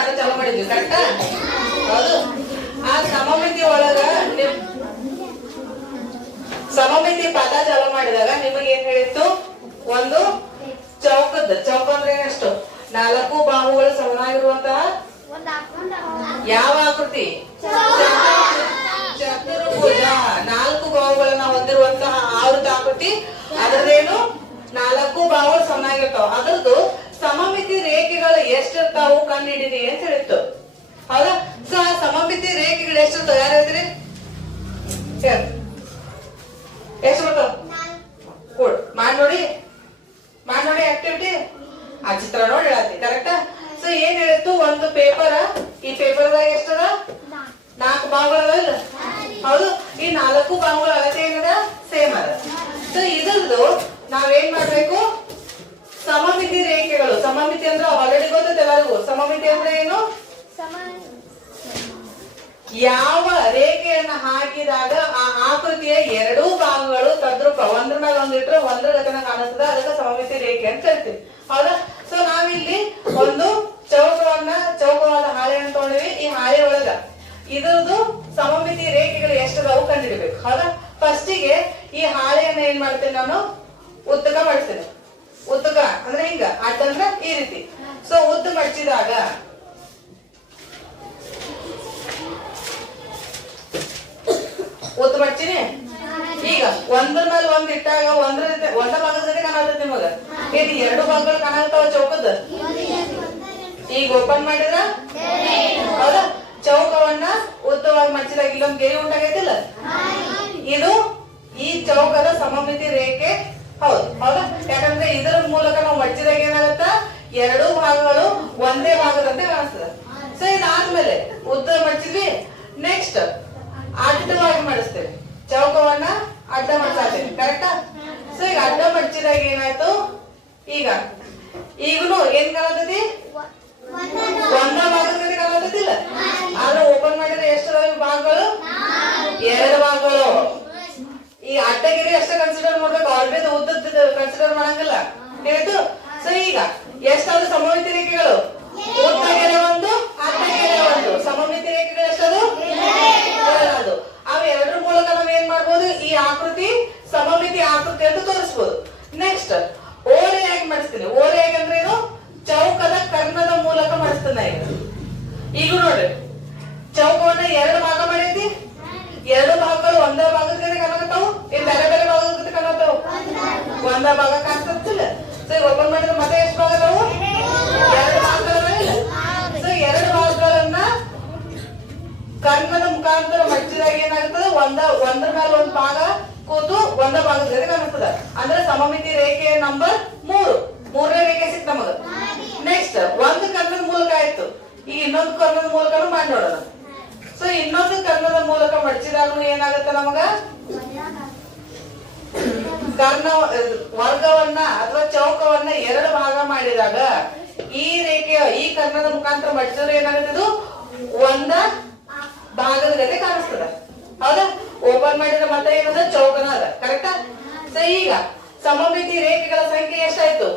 ಪಾಠ ಚಾಲು ಮಾಡಿದ್ವಿ ಕರೆಕ್ಟಾ? ಹೌದು. ಆ ಸಮಮಿತಿ ಒಳಗ ಸಮಮಿತಿ ಪದ ಚಾಲು ಮಾಡಿದಾಗ ನಿಮಗೆ ಏನ್ ಹೇಳಿತ್ತು? ಒಂದು ಚೌಕ ಅಂದ್ರೆ ಎಷ್ಟು? 4 ಬಾಹುಗಳು ಸಮನಾಗಿರುವಂತಹ ಯಾವ ಆಕೃತಿ? ಚತುರ್ಭುಜ. 4 ಬಾಹುಗಳನ್ನ ಹೊಂದಿರುವಂತಹ ಆವೃತ ಆಕೃತಿ. ಅದರದೇನು? 4 ಬಾಹುಗಳು ಸಮನಾಗಿರ್ತಾವ. ಅದ್ರದ್ದು ಸಮಮಿತಿ ರೇಖೆಗಳು ಎಷ್ಟಿರ್ತಾವು ಕಂಡುಹಿಡಿರಿ ಅಂತ ಹೇಳಿತ್ತು. ಹೌದಾ? ಸೊ ಆ ಸಮಮಿತಿ ರೇಖೆಗಳು ಎಷ್ಟಿರ್ತಾವ? ಯಾರು ಹೇಳ್ತೀರಿ? ಎಷ್ಟು ಬರ್ತಾವ? ಕೂಡ್ ಮಾಡಿ ನೋಡಿ ಆಕ್ಟಿವಿಟಿ. ಆ ಚಿತ್ರ ನೋಡಿ ಹೇಳತ್ತಿ ಕರೆಕ್ಟಾ? ಸೊ ಏನ್ ಹೇಳಿತ್ತು? ಒಂದು ಪೇಪರ್, ಈ ಪೇಪರ್ದಾಗ ಎಷ್ಟದ? 4 ಭಾಗಗಳಲ್ಲ? ಹೌದು. ಈ 4 ಭಾಗಗಳ ಅಳತೆ ಏನದ? ಸೇಮ್ ಅದ. ಸೊ ಇದ್ರದ್ದು ನಾವೇನ್ ಮಾಡ್ಬೇಕು? ಸಮಮಿತಿ ರೇಖೆಗಳು. ಸಮಮಿತಿ ಅಂದ್ರೆ ಆಲ್ರೆಡಿ ಗೊತ್ತೈತೆ ಎಲ್ಲರಿಗೂ. ಸಮಮಿತಿ ಅಂದ್ರೆ ಏನು? ಯಾವ ರೇಖೆಯನ್ನ ಹಾಕಿದಾಗ ಆ ಆಕೃತಿಯ 2 ಭಾಗಗಳು ತದ್ರೂಪ ಒಂದ್ರ ಮೇಲೆ ಒಂದಿಟ್ರೆ ಒಂದ್ರ ಗತನ ಕಾಣಿಸ್ತದ, ಅದಕ್ಕೆ ಸಮಮಿತಿ ರೇಖೆ ಅಂತ ಹೇಳ್ತೀವಿ. ಹೌದಾ? ಸೊ ನಾವಿಲ್ಲಿ ಒಂದು ಚೌಕವಾದ ಹಾಳೆಯನ್ನು ತಗೊಂಡಿವಿ. ಈ ಹಾಳೆ ಒಳಗ ಇದ್ರದ್ದು ಸಮಮಿತಿ ರೇಖೆಗಳು ಎಷ್ಟದಾವು ಕಂಡಿಡ್ಬೇಕು. ಹೌದಾ? ಫಸ್ಟಿಗೆ ಈ ಹಾಳೆಯನ್ನ ಏನ್ ಮಾಡ್ತೇನೆ ನಾನು? ಉದ್ದಕ ಮಾಡ್ತೇನೆ. ಉದ್ದಕ ಅಂದ್ರೆ ಹಿಂಗ, ಅಡ್ಡ ಅಂದ್ರೆ ಈ ರೀತಿ. ಸೊ ಉದ್ದ ಮಡ್ಚಿದಾಗ ಉದ್ದ ಮಡ್ಚಿನಿ. ಈಗ ಒಂದ್ರ ಮೇಲೆ ಒಂದ್ ಇಟ್ಟಾಗ ಒಂದ ಭಾಗದ ಜೊತೆ ಕಾಣತೈತಿ ನಿಮಗ. ಇದು 2 ಭಾಗಗಳು ಕಾಣತಾವ ಚೌಕದ. ಈಗ ಓಪನ್ ಮಾಡಿದ್ರ ಹೌದಾ? ಚೌಕವನ್ನ ಉದ್ದವಾಗಿ ಮಡ್ಚಿದಾಗ ಇಲ್ಲೊಂದು ಗೆರೆ ಉಂಟಾಗೈತಿಲ್ಲ, ಇದು ಈ ಚೌಕದ ಸಮಮಿತಿ ರೇಖೆ. ಹೌದಾ? ಯಾಕಂದ್ರೆ ಇದರ ಮೂಲಕ ನಾವು ಮಡ್ಚಿದಾಗ ಏನಾಗತ್ತ? 2 ಭಾಗಗಳು ಒಂದೇ ಭಾಗದಂತೆ ಕಾಣಿಸ್ತದ. ಸೊ ಇದಾದ್ಮೇಲೆ ಉದ್ದ ಮಡ್ಚಿದ್ವಿ. ನೆಕ್ಸ್ಟ್ ಅಡ್ಡವಾಗಿ ಮಾಡಿಸ್ತೇವೆ. ಚೌಕವನ್ನ ಅಡ್ಡ ಮಡ್ಸಾತೇವೆ. ಕರೆಕ್ಟಾ? ಸೊ ಈಗ ಅಡ್ಡ ಮಡ್ಚಿದಾಗ ಏನಾಯ್ತು? ಈಗನು ಏನ್ ಕಾಣತೈತಿ? ಒಂದ ಭಾಗದ ಕಾಣತೈತಿಲ್ಲ. ಆದ್ರೆ ಓಪನ್ ಮಾಡಿದ್ರೆ ಎಷ್ಟು ಭಾಗಗಳು? 2 ಭಾಗಗಳು. ಈ ಅಡ್ಡಗಿರಿ ಅಷ್ಟೇ ಕನ್ಸಿಡರ್ ಮಾಡ್ಬೇಕು, ಆಲ್ವೇಸ್ ಉದ್ದದ ಕನ್ಸಿಡರ್ ಮಾಡಂಗಿಲ್ಲ. ಹೇಳಿತು? ಸೊ ಈಗ ಎಷ್ಟಾದ್ರು ಸಮಮಿತಿ ರೇಖೆಗಳು? ಉದ್ದಗೆರೆ 1, ಅಡ್ಡಗೆರೆ 1. ಸಮಮಿತಿ ರೇಖೆಗಳು ಎಷ್ಟದು? 2. ಅವು 2 ಮೂಲಕ ನಾವ್ ಏನ್ ಮಾಡ್ಬೋದು? ಈ ಆಕೃತಿ ಸಮಮಿತಿ ಆಕೃತಿ ಅಂತ ತೋರಿಸಬಹುದು. ನೆಕ್ಸ್ಟ್ ಓರೆಯಾಗಿ ಮಾಡಿಸ್ತೀನಿ. ಓರೆಯಾಗಿ ಅಂದ್ರೆ ಏನು? ಚೌಕದ ಕರ್ಣದ ಮೂಲಕ ಮಾಡಿಸ್ತಾನೆ. ಈಗ ನೋಡ್ರಿ, ಚೌಕವನ್ನ 2 ಭಾಗ ಮಾಡೈತಿ. 2 ಭಾಗಗಳು ಒಂದೇ ಭಾಗದ ಜೊತೆ ಕಾಣತಾವು, ಇಲ್ಲಿ ಬೇರೆ ಬೇರೆ ಭಾಗದ ಜೊತೆ ಕಾಣತಾವು. ಒಂದ ಭಾಗ ಕಾಣಿಸ್ತಿಲ್ಲ. ಸೊ ಈಗ ಓಪನ್ ಮಾಡಿದ್ರೆ ಮತ್ತೆ ಎಷ್ಟು ಭಾಗ ಅದಾವು? 2 ಭಾಗಗಳಿಲ್ಲ. ಸೊ 2 ಭಾಗಗಳನ್ನ ಕರ್ಣದ ಮುಖಾಂತರ ಮಡ್ಚಿದಾಗ ಏನಾಗ್ತದೆ? ಒಂದ್ರ ಮೇಲೆ ಒಂದು ಭಾಗ ಕೂತು ಒಂದ ಭಾಗದ ಜೊತೆ ಕಾಣಿಸ್ತದ. ಅಂದ್ರೆ ಸಮಮಿತಿ ರೇಖೆ ನಂಬರ್ 3. 3ನೇ ರೇಖೆ ಸಿಕ್ತ ನಮಗ. ನೆಕ್ಸ್ಟ್ ಒಂದು ಕರ್ಣದ ಮೂಲಕ ಆಯ್ತು. ಈಗ ಇನ್ನೊಂದು ಕರ್ಣದ ಮೂಲಕನು ಮಾಡಿ ನೋಡೋಣ. ಸೊ ಇನ್ನೊಂದು ಕರ್ಣದ ಮೂಲಕ ಮಡ್ಚಿದಾಗ ಏನಾಗುತ್ತೆ ನಮಗ? ವರ್ಗವನ್ನ ಅಥವಾ ಚೌಕವನ್ನ 2 ಭಾಗ ಮಾಡಿದಾಗ ಈ ರೇಖೆಯ ಈ ಕರ್ಣದ ಮುಖಾಂತರ ಮಡ್ಚಿದ್ರೆ ಏನಾಗುತ್ತೆ? ಒಂದ ಭಾಗದ ಜೊತೆ ಕಾಣಿಸ್ತದ. ಹೌದಾ? ಓಪನ್ ಮಾಡಿದ್ರೆ ಮತ್ತೆ ಏನದ? ಚೌಕನ ಅದ. ಕರೆಕ್ಟಾ? ಸೊ ಈಗ ಸಮಮಿತಿ ರೇಖೆಗಳ ಸಂಖ್ಯೆ ಎಷ್ಟಾಯ್ತು?